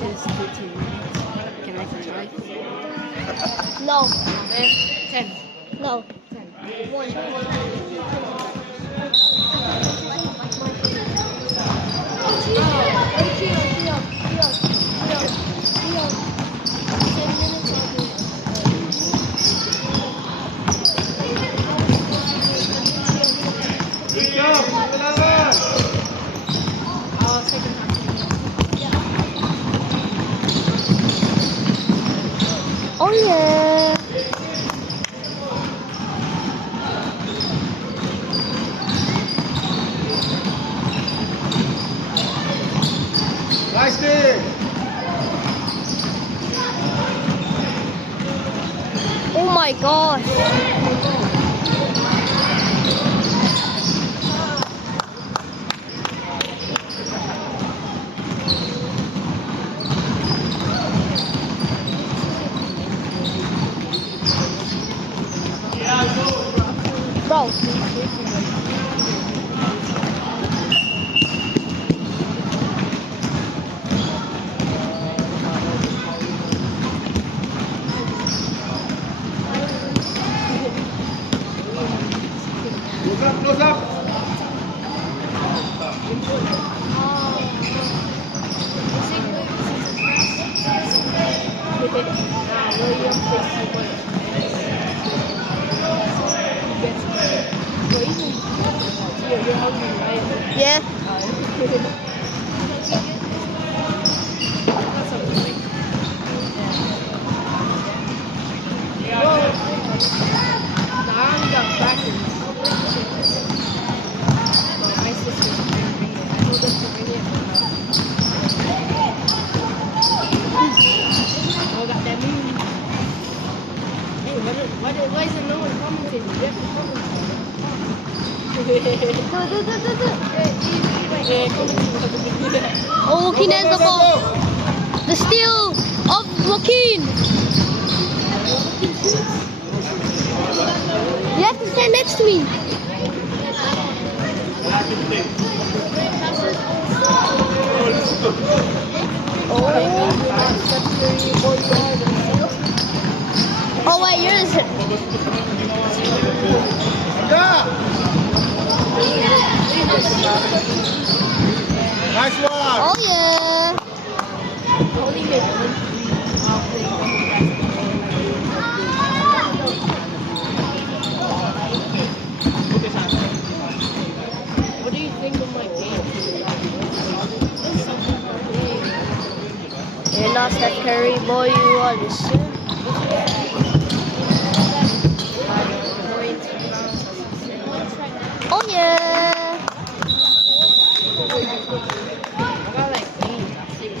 matches, 15 minutes. Can I try? No. 10. No. 1. Oh yeah. Nice day. Oh my gosh. Bro. Close up. You're hungry, right? Yeah. I got crackers. My sister's very big. I told them to bring it, but got that mean. Hey, why is no one commentating? You have to commentate. Oh, Joaquin has the ball. The steal of Joaquin. You have to stand next to me. Oh wait, yours. Yeah. Nice one. Oh yeah. What do you think of my game? You're not Steph Curry, boy. You are the shit. Oh yeah. I got like 8, 6.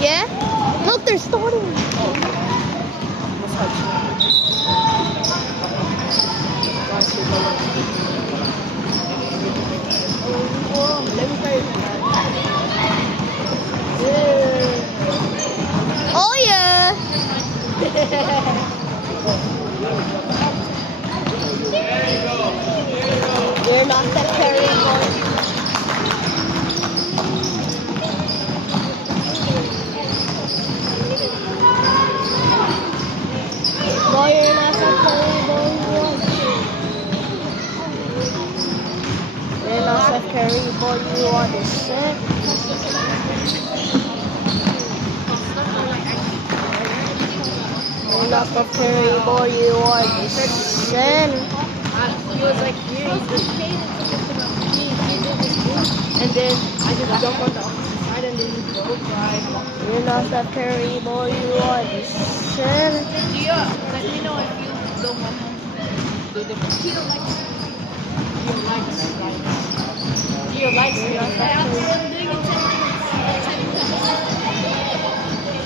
Yeah. Look, they're starting. Let me try it. Oh yeah. You're not Steph Curry, boy. Boy, you're not Steph Curry, boy. You're not Steph Curry, boy. You are the shit. You're not Steph Curry, boy. You are the shit. He was like, here, he's just and then I just jump on the opposite side and then he drove by. You're not Steph Curry, boy. You are the shit. Gia, let me know if you don't want to do the Gia likes Gia likes me.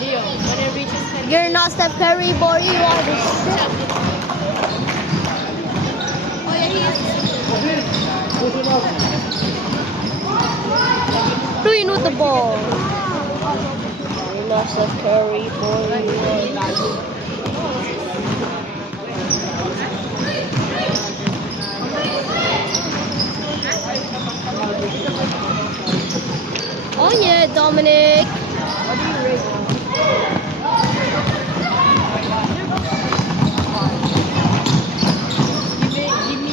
Leo, when it reaches 10 You're not Steph Curry, boy. You are the shit. Oh yeah, he is. Doing with the ball. You're not Steph Curry, boy. You are the shit. it, Dominic. What do you rate? Give me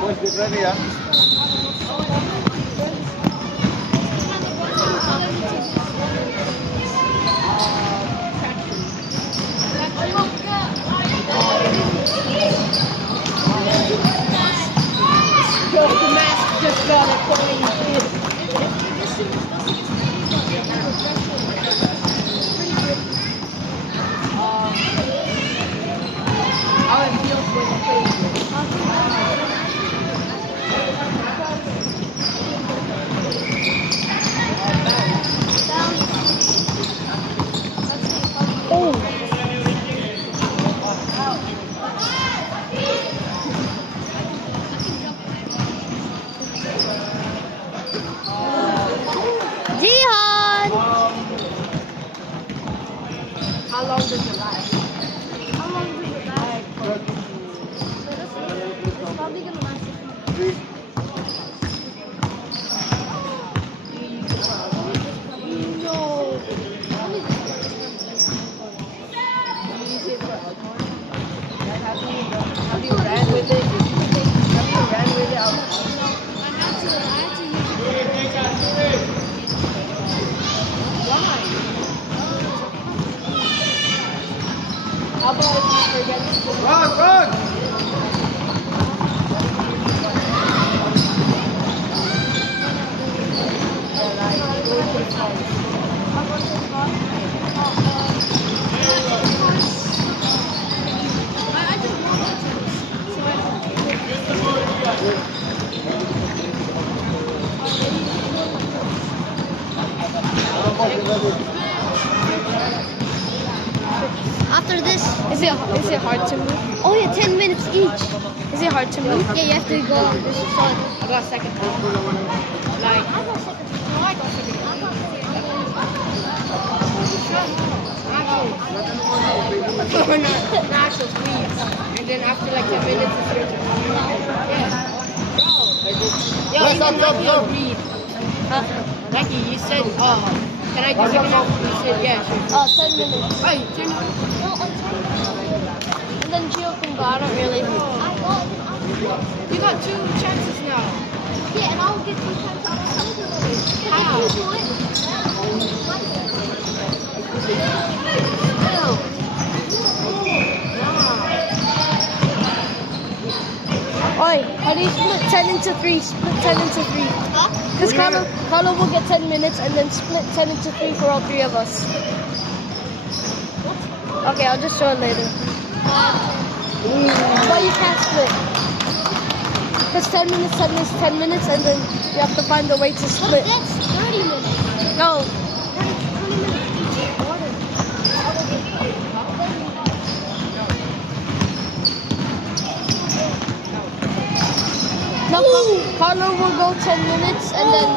Boys, get ready, yeah? Yo, the mask just got a point. How it feels when it plays. Jihan! How long does it last? How long does it last? It's probably gonna last. Three. No. Use it for alcohol. Have you ran with it? Have you ran with it outside? Why? How about if you forget to put Run, run! After this, Is it hard to move? oh yeah, 10 minutes each. Is it hard to move? Yeah, you have to go on this side. I got second time. Like, actual squeeze. And then after like 10 minutes, it's your turn. Yeah. Bro. Yo, Let's even go, Nike go. agreed. Nike, you said, can I do second half? You said, yeah, sure. 10 minutes. Hey, 10 minutes. No, on 10 minutes. And then Gio can go. I don't really. You got 2 chances now. Yeah, and I'll get 2 times out of something. How? Can you do it? Oi, how do you split 10 into 3? Split 10 into 3. Because Carlo will get 10 minutes and then split 10 into 3 for all 3 of us. Okay, I'll just show it later. But you can't split. Because 10 minutes, 10 minutes, 10 minutes, and then you have to find a way to split. That's 30 minutes. No. No, Carlo will go 10 minutes and then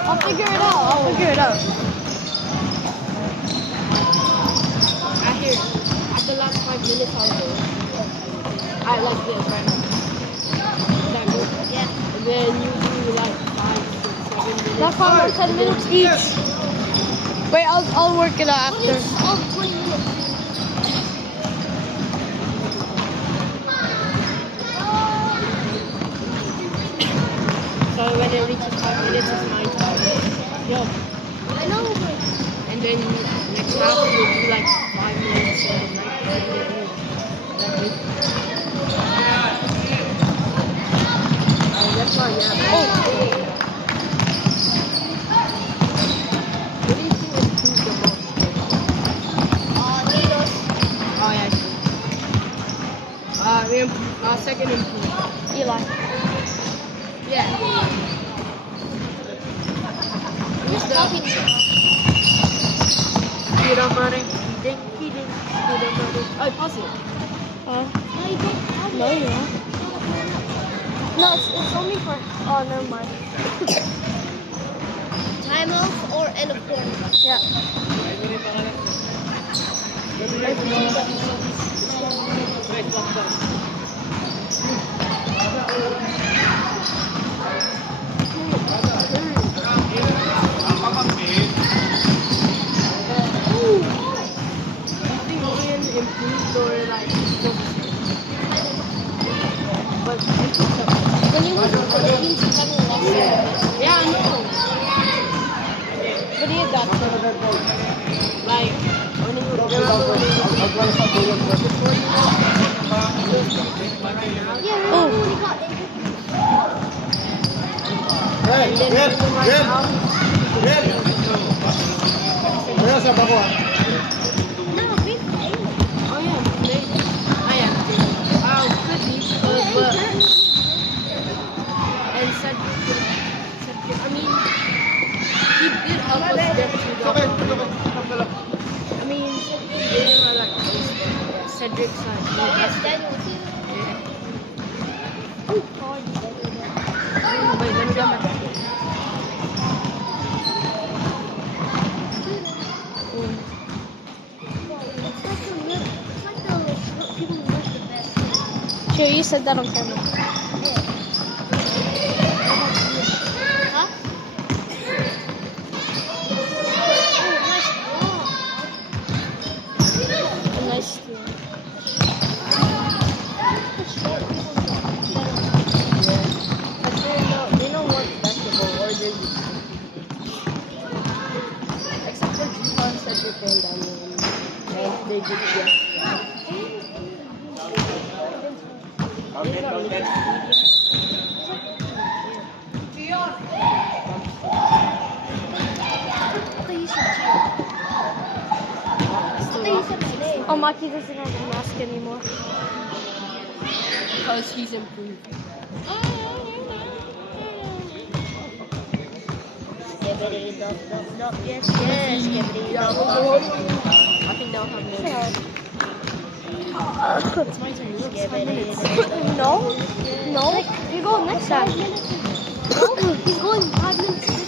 I'll figure it out. I'll figure it out. I hear at the last 5 minutes I'll go. I like this right now. Is that good? Yeah. And then you do like 5, 6, 7 minutes. That's Carlo 10 minutes each. Wait, I'll work it out after. 20 minutes. So when it reaches 5 minutes, it's my time. Yo. I know. And then next half we'll do like 5 minutes and like 5 minutes. That's fine, yeah. Oh. What do you think improved the most? Needles. Oh yeah. Second improved. Eli. Yeah. Just talking. Speed up running. Speed up running. Oh, pause it. No, you don't have no, yeah. No, it's only for. Oh, never mind. Time off or end of quarter? Yeah. Improved or like still the same. But When you went to the Philippines, you kind of lost it. yeah, I know. What do you got? Like when you remember when Oh, Where's the bako? oh yeah, I am could be, but and said I mean he did help us get to the Okay. I mean he didn't like Cedric's like wait, let me get my sure, you said that on camera. A nice steal. they don't want basketball or they except for Japan Cedric and Daniel and they did Oh, Maki doesn't have a mask anymore. because he's improved. Yes, yes. Yeah, I think they'll have more. It's my turn. Look, it's 5 minutes. No, no. You go next time. He's going 5 minutes.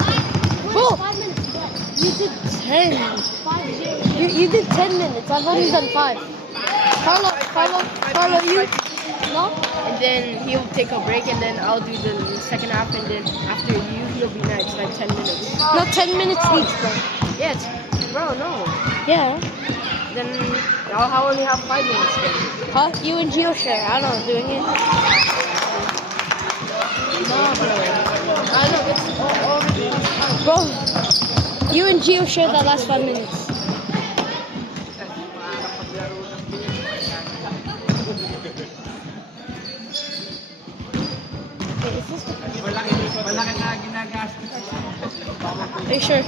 Bro, 5 minutes left. you did 10. 5-0. You did 10 minutes. I've only done 5. Carlo, you. No? And then he'll take a break, and then I'll do the second half, and then after you, he'll be next, like 10 minutes. Not 10 minutes each, bro. Yes, bro, no. Yeah. Then I'll only have 5 minutes then. Huh? You and Gio share. I don't know doing it. No, bro. I know, it's all Bro, you and Gio share that last 5 minutes. Wait, is this the... Are you sure?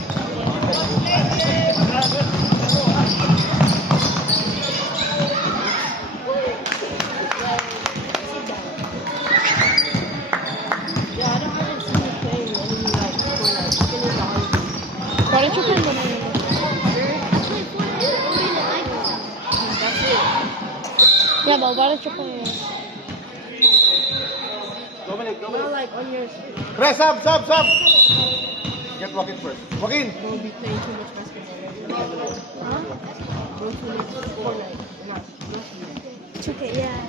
Yeah, I haven't seen you playing any like for like spinning the arm. Why don't you put them in? That's it. Yeah, but why don't you put them in? Well, like on your Press up. Get Joaquin first. Joaquin. we'll be playing too much basketball. Huh? We'll play Fortnite. Not 2K, yeah.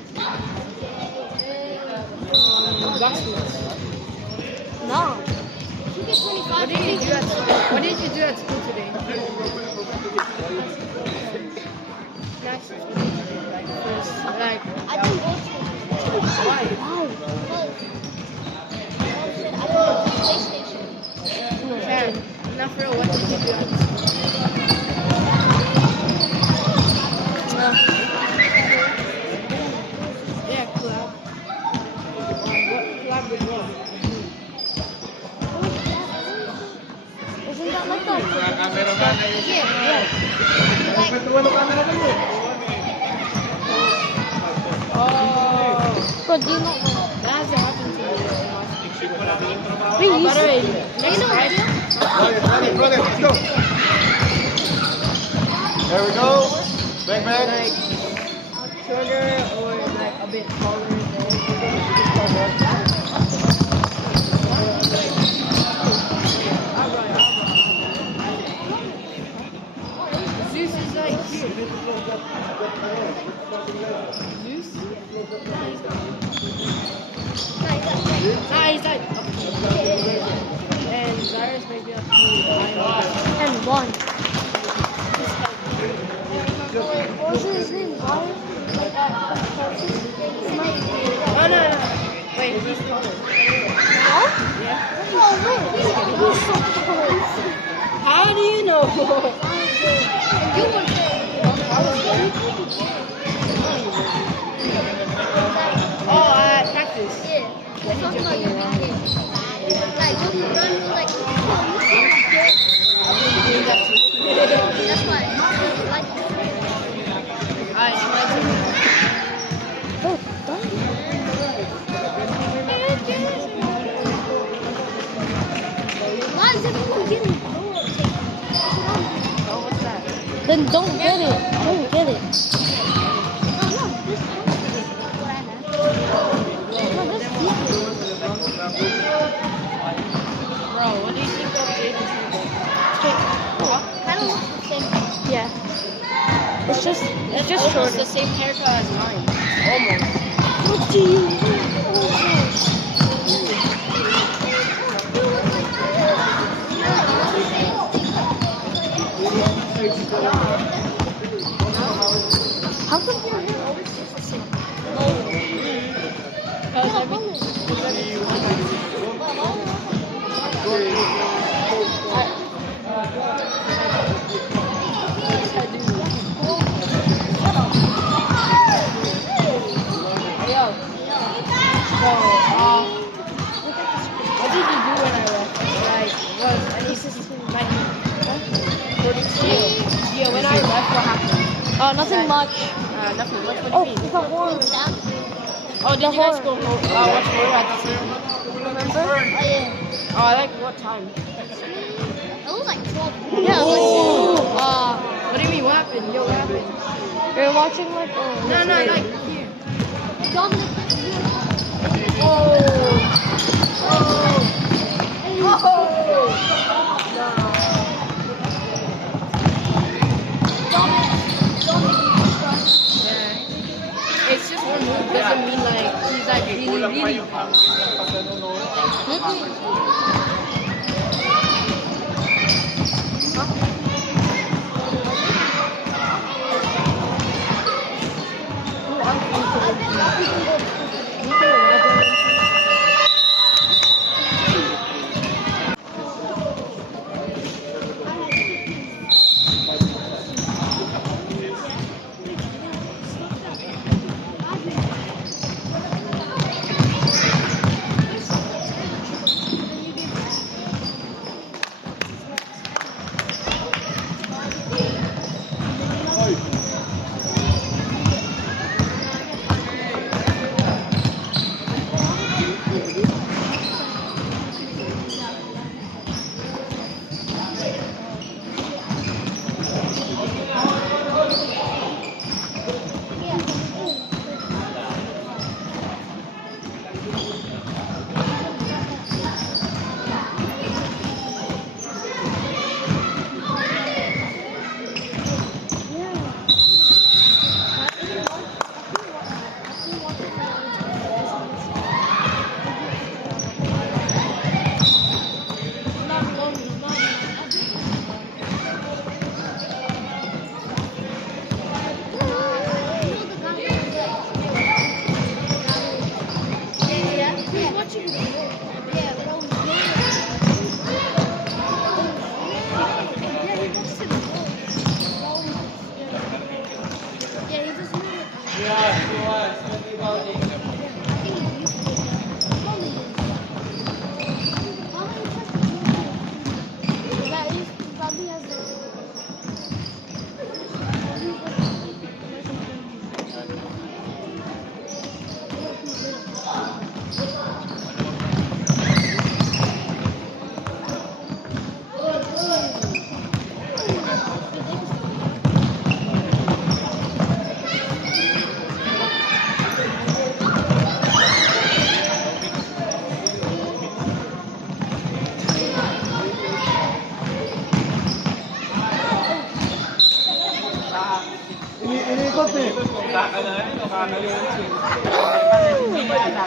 basketball. No. What did you do at school? What did you do at school today? Nice. Like first, like I didn't go to school. why? Wow. I went to PlayStation. Fair. Not for real. What did you do at school? Yeah, collab. What collab with what? Isn't that like that? Oh, Bro, do you know? that hasn't happened to me very much. We By used the way, to. next time, Run it. Let's go. There we go. Bang. like shorter or like a bit taller than wait, he's taller. Huh? Yeah. Oh, wait. He's so tall. How do you know? You were there. I was there. Oh, practice. Yeah. Yeah, Talking he's about joking you. around. Like, you run, like, that's why. Like, Alright, so my turn. Oh, done. why is everyone getting bored? Oh, what's that? Then don't get it. Don't get it. No, this one. What I have. No, this is Bro, what do you think of Jaden's haircut? Kind of looks the same. yeah. It's just Almost shorter. the same haircut as mine. Almost. What do you mean? How come your hair always stays the same? Because every Yo. So, what did you do when I left? Like, was anything like, yeah, when I left, what happened? Oh, nothing much. Nothing. What do Oh, you mean? it's a horn. Oh, did you guys go watch horror at the cinema? Remember? Oh, yeah. Oh, like what time? It was like 12. Yeah, like, What do you mean? What happened? Yo, what happened? you're watching like, No, like here. Dominic, Yeah. It's just one move. Doesn't mean like he's like really. Iniikot eh.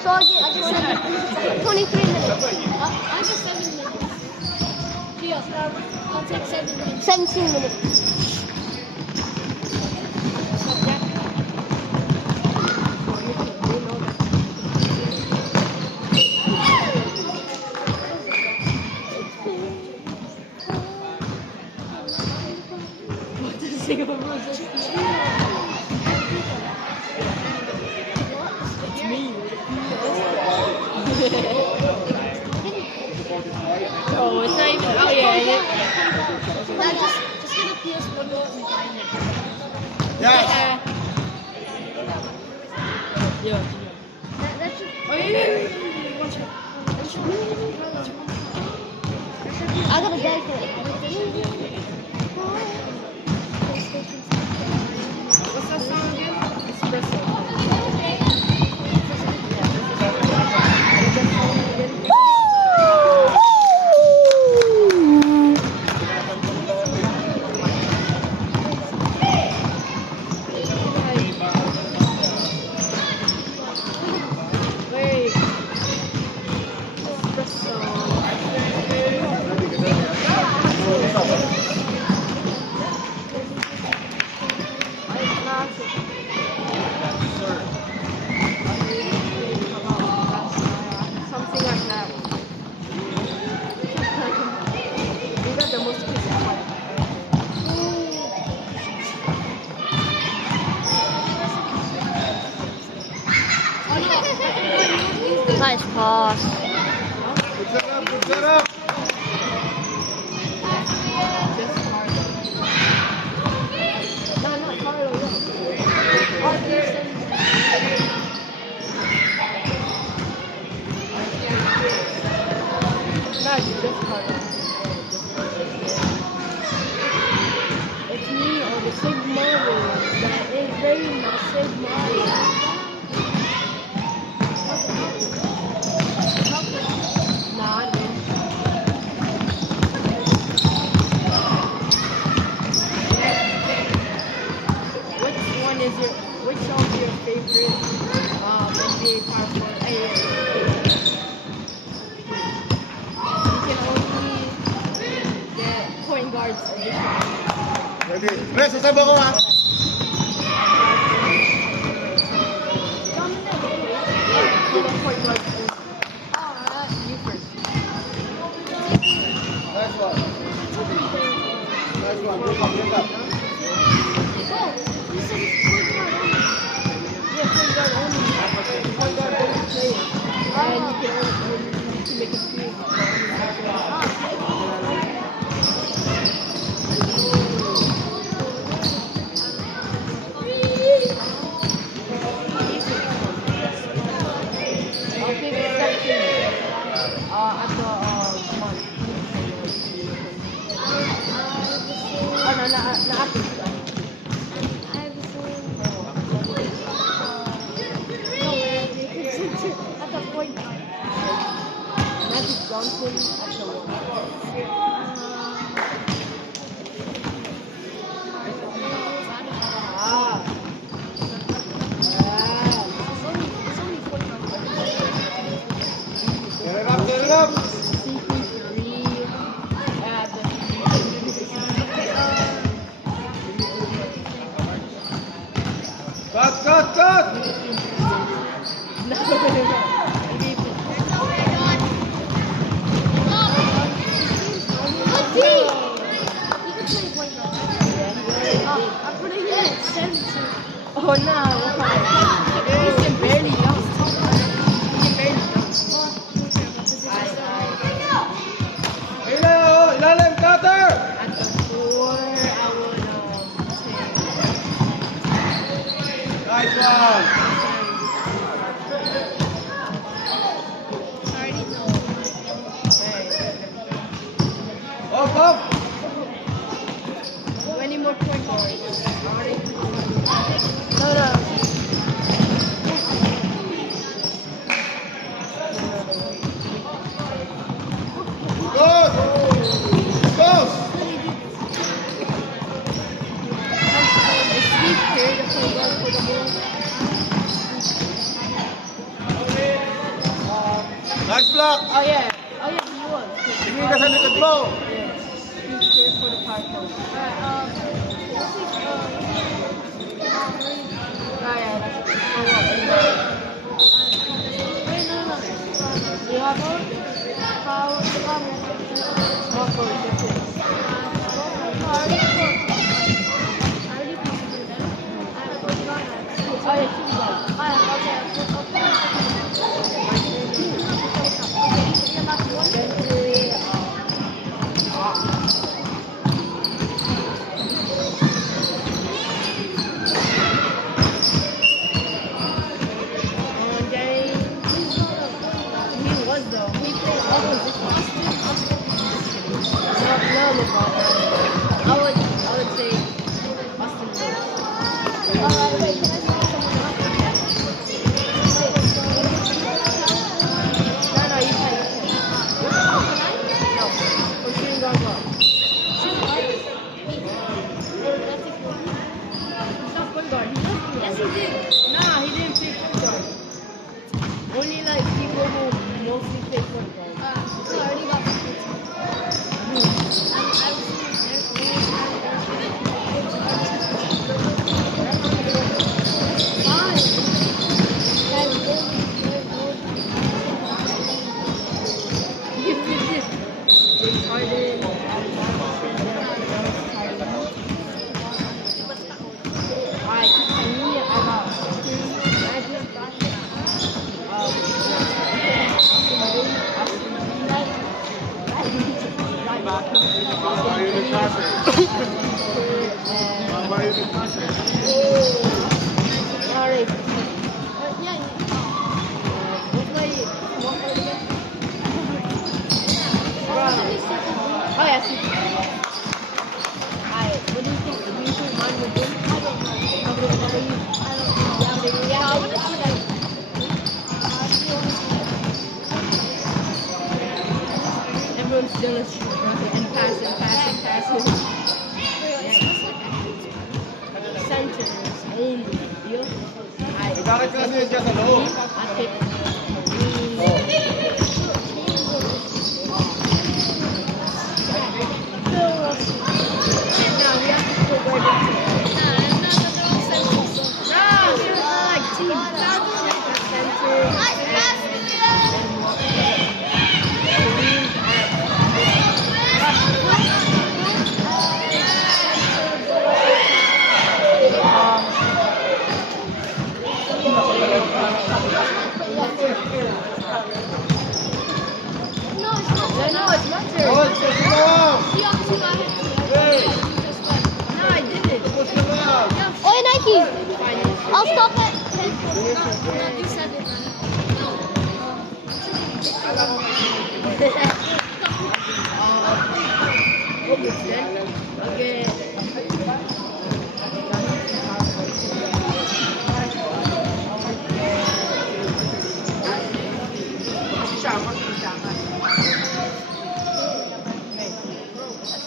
So I just said 23 minutes. I just 7 minutes. Here, I'll take 7 minutes. 17 minutes. Sing of Roses. It's me. Oh, it's not even out yet, is it? Nah, just get a PS1 and find it. Yes. Yeah. That should. Oh, yeah. I got a bag for it. What's that song again? Espresso. Wait. Something like that. We got the most kids Nice pass. Good setup, good setup. Just Carlo. No, not Carlo. No. Anderson. No, just Carlo. It's me or the Sigma that is very massive Mario. Nah, I don't. Which song is your favorite NBA Power Forward? You can only get point guards edition. Ready. Press, sasama ko ha. For the point guards edition. You first. Nice one. Nice one. Break up, break up. Yeah, point guard only. Point guard only player. And you can only make a free. I'll pick section at the month. Oh, no, not after that. At the point. Magic Johnson at the one. Ah. Get it up, get it up. CP3 at the Cut, cut, cut. I'm putting it at 17. Oh no, he can barely dunk. He can barely dunk. Ilalim, cutter. At the 4, I would Nice one. Up, up. 20 more point guards. No, no. Good. Goes. Is Steve Kerr the point guard for the Bulls? Nice block. Oh yeah, he was. Sige ka sa likod mo. Yeah, Steve Kerr for the Power Forward. Yeah, that's for what? You have one? Small forward, that's it. Harden. Alright, me, I got Magic, Alright. What's my one word again? Oh yeah, Alright, what do you think? Do you think mine would win? I don't know. How about you? Yeah, I want to see that. Everyone's jealous and passing. Centers only. Deal? Bakit kasi dyan sa loob? I pick and now we have to put where No, it's my turn. Oh, it's a loob! No, I didn't. Push ka lang! Oh, Nike! I'll stop at 10. Okay.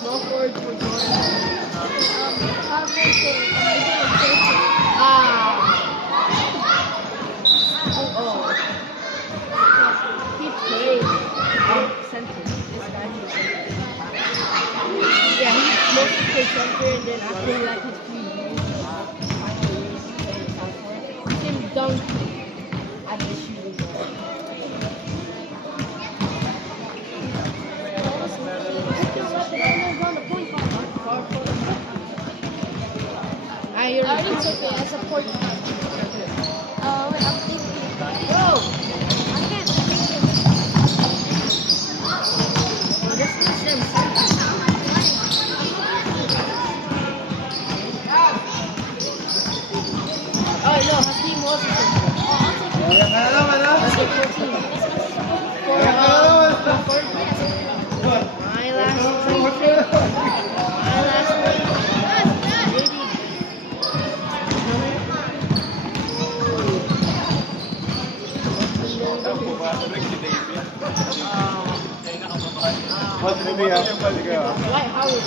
Small forward for Jordan. He played center. This guy. Yeah, he mostly played center, and then after like his 3 years, finally he played power forward. He can dunk at the shooting guard. I already took it as a port. Wait, I'm thinking. Bro! I can't think Just listen. Oh no, Hakeem was the center. Kaya ka na naman, ha? Let's get 14. Kaya ka na naman! My last three. My last three. What's the name? Sige, ha? Dwight Howard.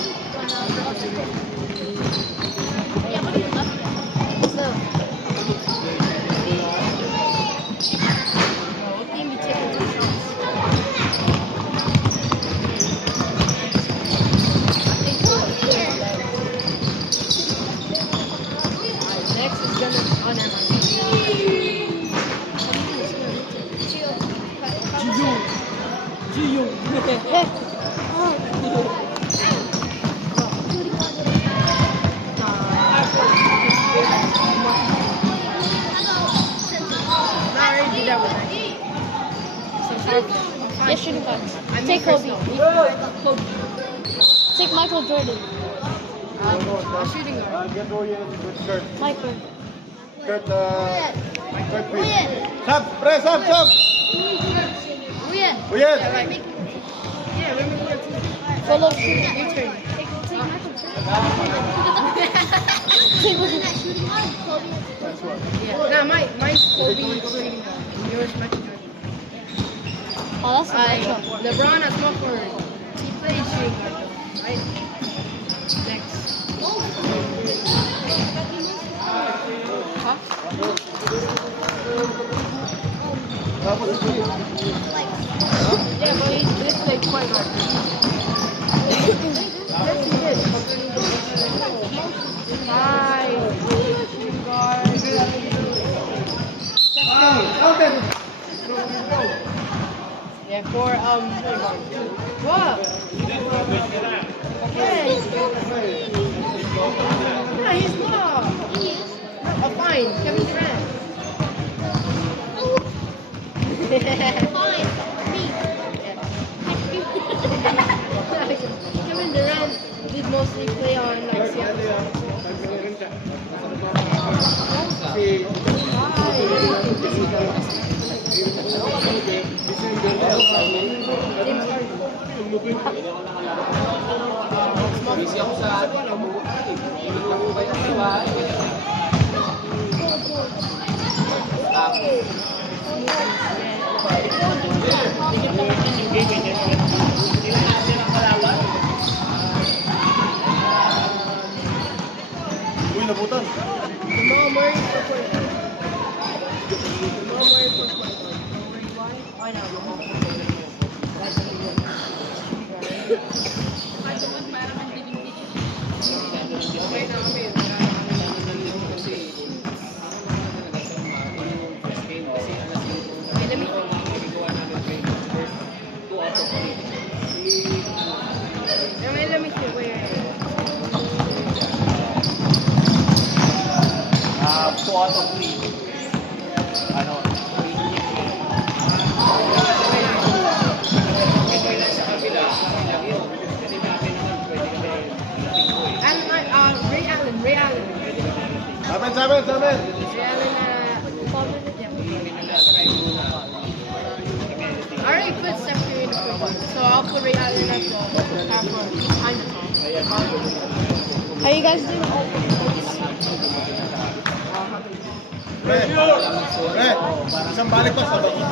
So. What team you taking 2 shots? I think so. Alright, next is gonna. Oh, never mind. Yes, shooting guards. I Take make Kobe. Kobe. Take Michael Jordan. Shooting guard. Get oriented with Kurt. Michael. Kurt, Kurt Pitt. Sab! Pre, sab! Oh yeah. Oh, yes! Yeah, right. Yeah, remember that too. Follow shooting. Your turn. That's what. Yeah. Nah, mine's Kobe shooting guard. Yours Michael Jordan. Oh, that's a matchup. LeBron at small forward. He plays shooting guard though, right? Next. Huh? Tapos ito. Yeah, but he did play point guard. Yes, he did. Hi. Shooting guard. Yeah, for what? Yeah, he's not. Oh, fine. Kevin Durant. Fine. Me. Kevin Durant did mostly play on like Seattle. James Busy ako sa Uy, nabutan. Jamal Murray for point guard. Jamal Murray for point guard. Why not? That's a good one. Wait, let me let me see. Wait. 2 out of 3. Ano? Ray Allen. Saben. Ray Allen, I already put Steph Curry in the point, so I'll put Ray Allen at the half one. How you guys doing? Pre, isang balik pa sa bako.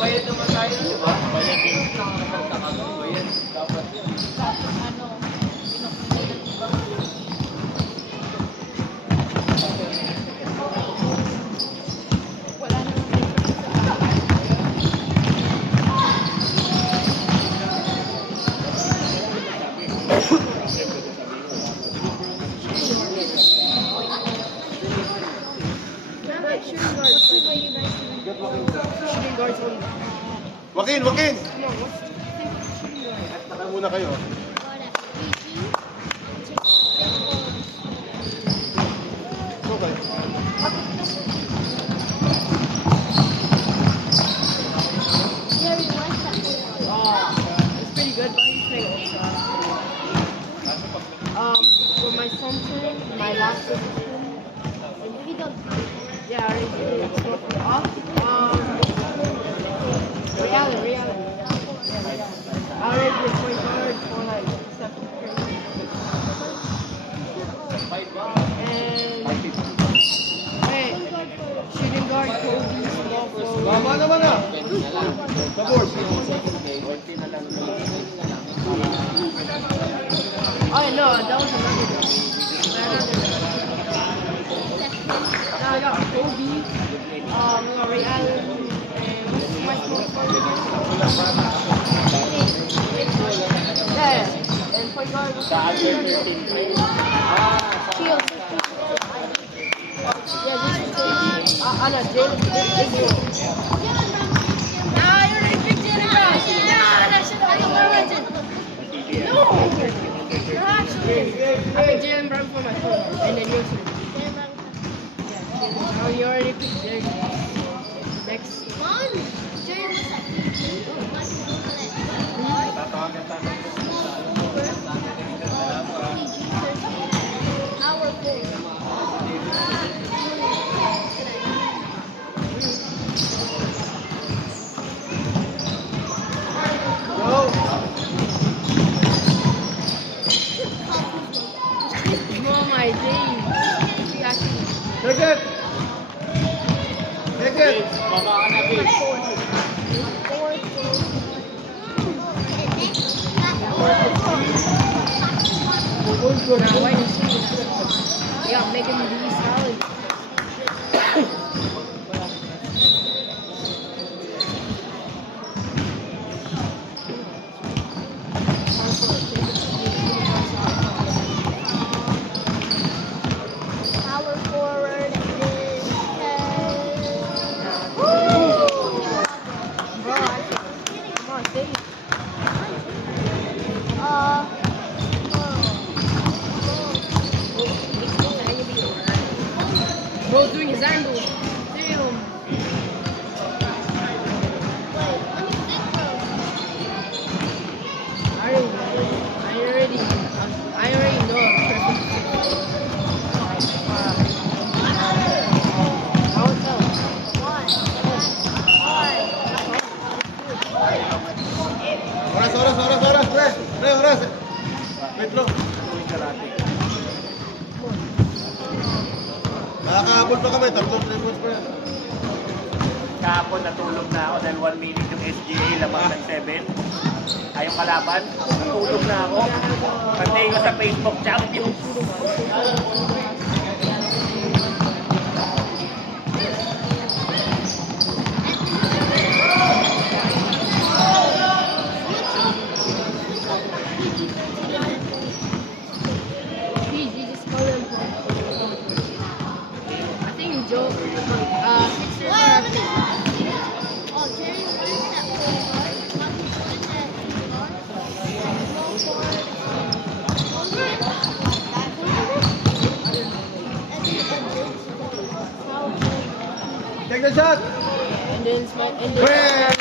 Bayad naman tayo, di ba? Bayad din. Bayad. Dapat yun. Shooting guards only. Joaquin! Come on, what's shooting guard? Taka muna kayo. Okay. It's pretty good, but he's playing for my Samsung, my last position, yeah, I already did it. So for off, Ray Allen. I already did point guard for like Steph Curry. And wait, shooting guard Kobe, small forward. Tama naman ah. Sa board. Oh no, that was another guy. Now I got Kobe, Ray Allen, and what's my small forward again? Yeah, and point guard was Shields. yeah, this is Kobe. Anna, Jalen. Nah, you already picked it up. Nah, that shit I got one rented. No! No, actually. I picked Jalen Brown for my phone, and then yours. Yeah, oh, you already picked Jalen. Next. Oh my days. Take it! Take it! Baba ka na, Bill. Now, wait and see. Yeah, making these salads. Pre, oras. Pedro. Tuwing karate. Nakakahabol pa kami. 3 points pa yan. Kahapon natulog na ako dahil 1 minute yung SGA lamang ng 7. Ayong kalaban, natulog na ako. Pantay ko sa Facebook Champions. Please, you just call him. I think Joe, Sixers are Oh, Jerry, where's that Take the shot. and then Well,